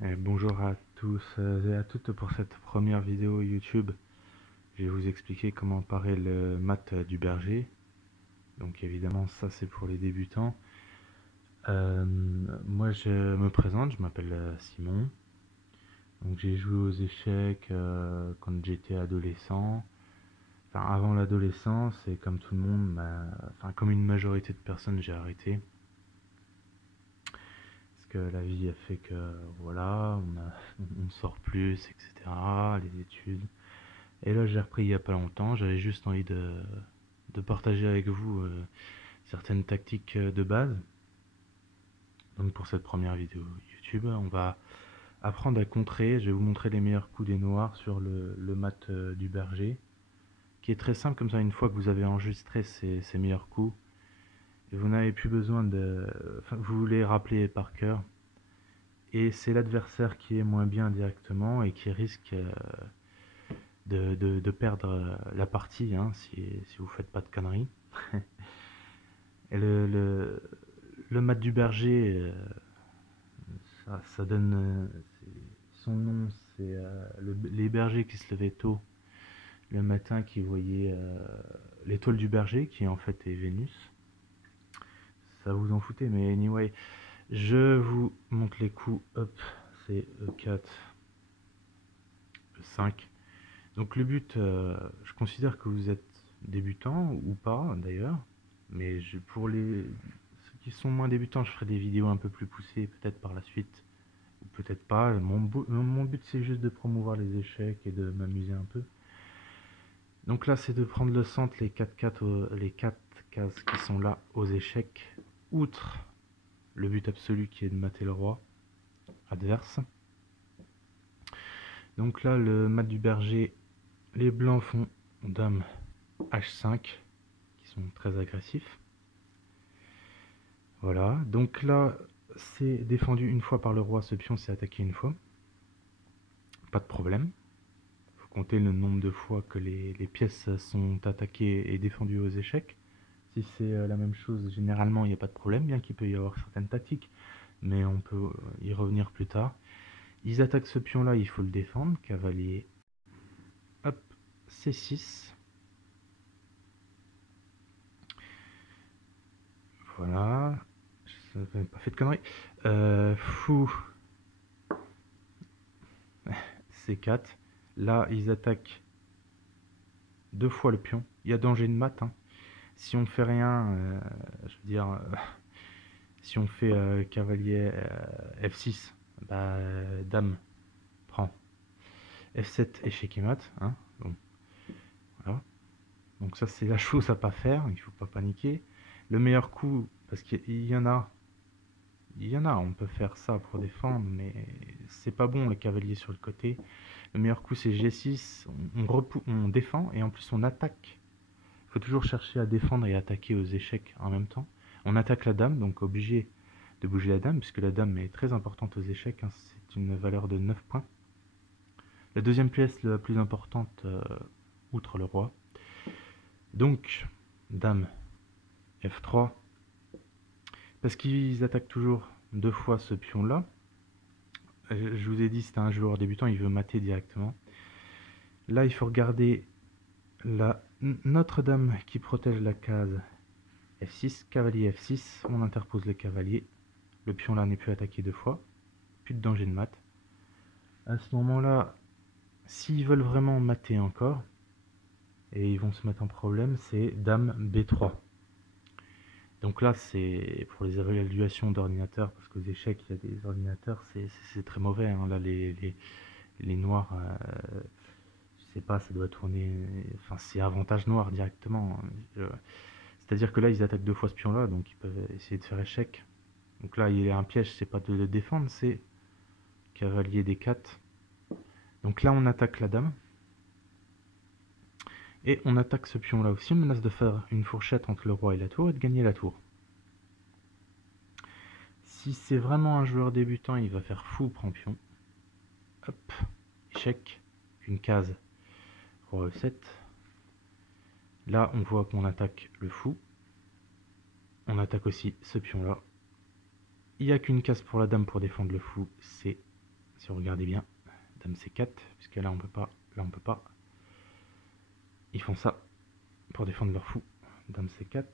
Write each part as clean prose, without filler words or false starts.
Bonjour à tous et à toutes pour cette première vidéo YouTube. Je vais vous expliquer comment parer le mat du berger. Donc évidemment ça c'est pour les débutants. Moi je me présente, je m'appelle Simon. Donc j'ai joué aux échecs quand j'étais adolescent. Enfin avant l'adolescence et comme tout le monde, enfin comme une majorité de personnes j'ai arrêté. Parce que la vie a fait que voilà, on sort plus, etc. Les études. Et là, j'ai repris il y a pas longtemps. J'avais juste envie de partager avec vous certaines tactiques de base. Donc pour cette première vidéo YouTube, on va apprendre à contrer. Je vais vous montrer les meilleurs coups des noirs sur le mat du berger, qui est très simple comme ça. Une fois que vous avez enregistré ces meilleurs coups, vous n'avez plus besoin de... Enfin, vous les rappelez par cœur. Et c'est l'adversaire qui est moins bien directement et qui risque de perdre la partie si vous faites pas de conneries. Et le mat du berger, ça donne son nom, c'est les bergers qui se levaient tôt le matin, qui voyaient l'étoile du berger, qui en fait est Vénus. Ça vous en foutez, mais anyway, je vous montre les coups. Hop, c'est E4, E5. Donc le but, je considère que vous êtes débutant ou pas d'ailleurs, mais pour ceux qui sont moins débutants, je ferai des vidéos un peu plus poussées peut-être par la suite, ou peut-être pas. Mon but c'est juste de promouvoir les échecs et de m'amuser un peu. Donc là c'est de prendre le centre, les 4 cases qui sont là aux échecs, outre le but absolu qui est de mater le roi adverse. Donc là le mat du berger, les blancs font dame H5, qui sont très agressifs. Voilà, donc là c'est défendu une fois par le roi, ce pion c'est attaqué une fois. Pas de problème. Faut compter le nombre de fois que les pièces sont attaquées et défendues aux échecs. Si c'est la même chose, généralement il n'y a pas de problème, bien qu'il peut y avoir certaines tactiques, mais on peut y revenir plus tard. Ils attaquent ce pion là, il faut le défendre. Cavalier, hop, C6. Voilà, ça n'avait pas fait de conneries. Fou, C4. Là, ils attaquent deux fois le pion. Il y a danger de mat. Si on fait rien, je veux dire, si on fait cavalier F6, bah, dame prend. F7, échec et mat. Bon, voilà. Donc ça, c'est la chose à pas faire. Il faut pas paniquer. Le meilleur coup, parce qu'il y en a, on peut faire ça pour défendre, mais c'est pas bon le cavalier sur le côté. Le meilleur coup c'est G6, on défend et en plus on attaque. Il faut toujours chercher à défendre et attaquer aux échecs en même temps. On attaque la dame, donc obligé de bouger la dame, puisque la dame est très importante aux échecs, c'est une valeur de 9 points. La deuxième pièce la plus importante, outre le roi. Donc, dame F3, parce qu'ils attaquent toujours deux fois ce pion-là. Je vous ai dit, c'est un joueur débutant, il veut mater directement. Là, il faut regarder la Notre-Dame qui protège la case F6, cavalier F6, on interpose le cavalier. Le pion là n'est plus attaqué deux fois, plus de danger de mat. À ce moment-là, s'ils veulent vraiment mater encore, et ils vont se mettre en problème, c'est dame B3. Donc là, c'est pour les évaluations d'ordinateur, parce qu'aux échecs, il y a des ordinateurs, c'est très mauvais. Là, les noirs, je sais pas, ça doit tourner. Enfin, c'est avantage noir directement. C'est-à-dire que là, ils attaquent deux fois ce pion-là, donc ils peuvent essayer de faire échec. Donc là, il y a un piège, c'est pas de le défendre, c'est cavalier D4. Donc là, on attaque la dame. Et on attaque ce pion-là aussi. On menace de faire une fourchette entre le roi et la tour et de gagner la tour. Si c'est vraiment un joueur débutant, il va faire fou, prend pion. Hop, échec, une case, roi E7. Là, on voit qu'on attaque le fou. On attaque aussi ce pion-là. Il n'y a qu'une case pour la dame pour défendre le fou, c'est Si vous regardez bien, dame C4, puisque là on peut pas, là on peut pas. Ils font ça pour défendre leur fou. Dame C4.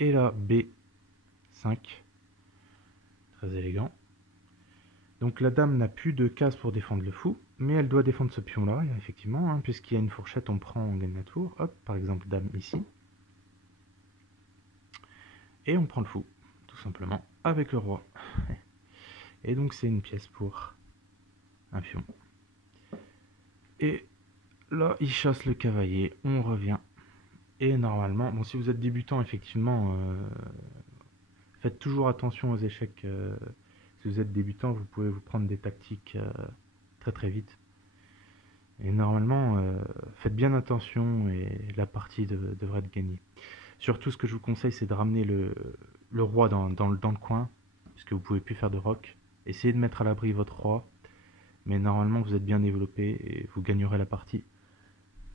Et là, B5. Très élégant. Donc la dame n'a plus de case pour défendre le fou, mais elle doit défendre ce pion-là, effectivement, hein, puisqu'il y a une fourchette, on prend, on gagne la tour. Hop, par exemple, dame ici. Et on prend le fou, tout simplement, avec le roi. Et donc c'est une pièce pour un pion. Et là, il chasse le cavalier, on revient. Et normalement, bon, si vous êtes débutant, effectivement, faites toujours attention aux échecs. Si vous êtes débutant, vous pouvez vous prendre des tactiques très très vite. Et normalement, faites bien attention et la partie devrait être gagnée. Surtout, ce que je vous conseille, c'est de ramener le roi dans le coin, puisque vous pouvez plus faire de roc. Essayez de mettre à l'abri votre roi, mais normalement, vous êtes bien développé et vous gagnerez la partie.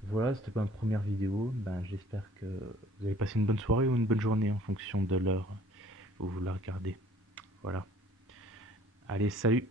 Voilà, c'était ma première vidéo. Ben, j'espère que vous avez passé une bonne soirée ou une bonne journée en fonction de l'heure où vous la regardez. Voilà. Allez, salut!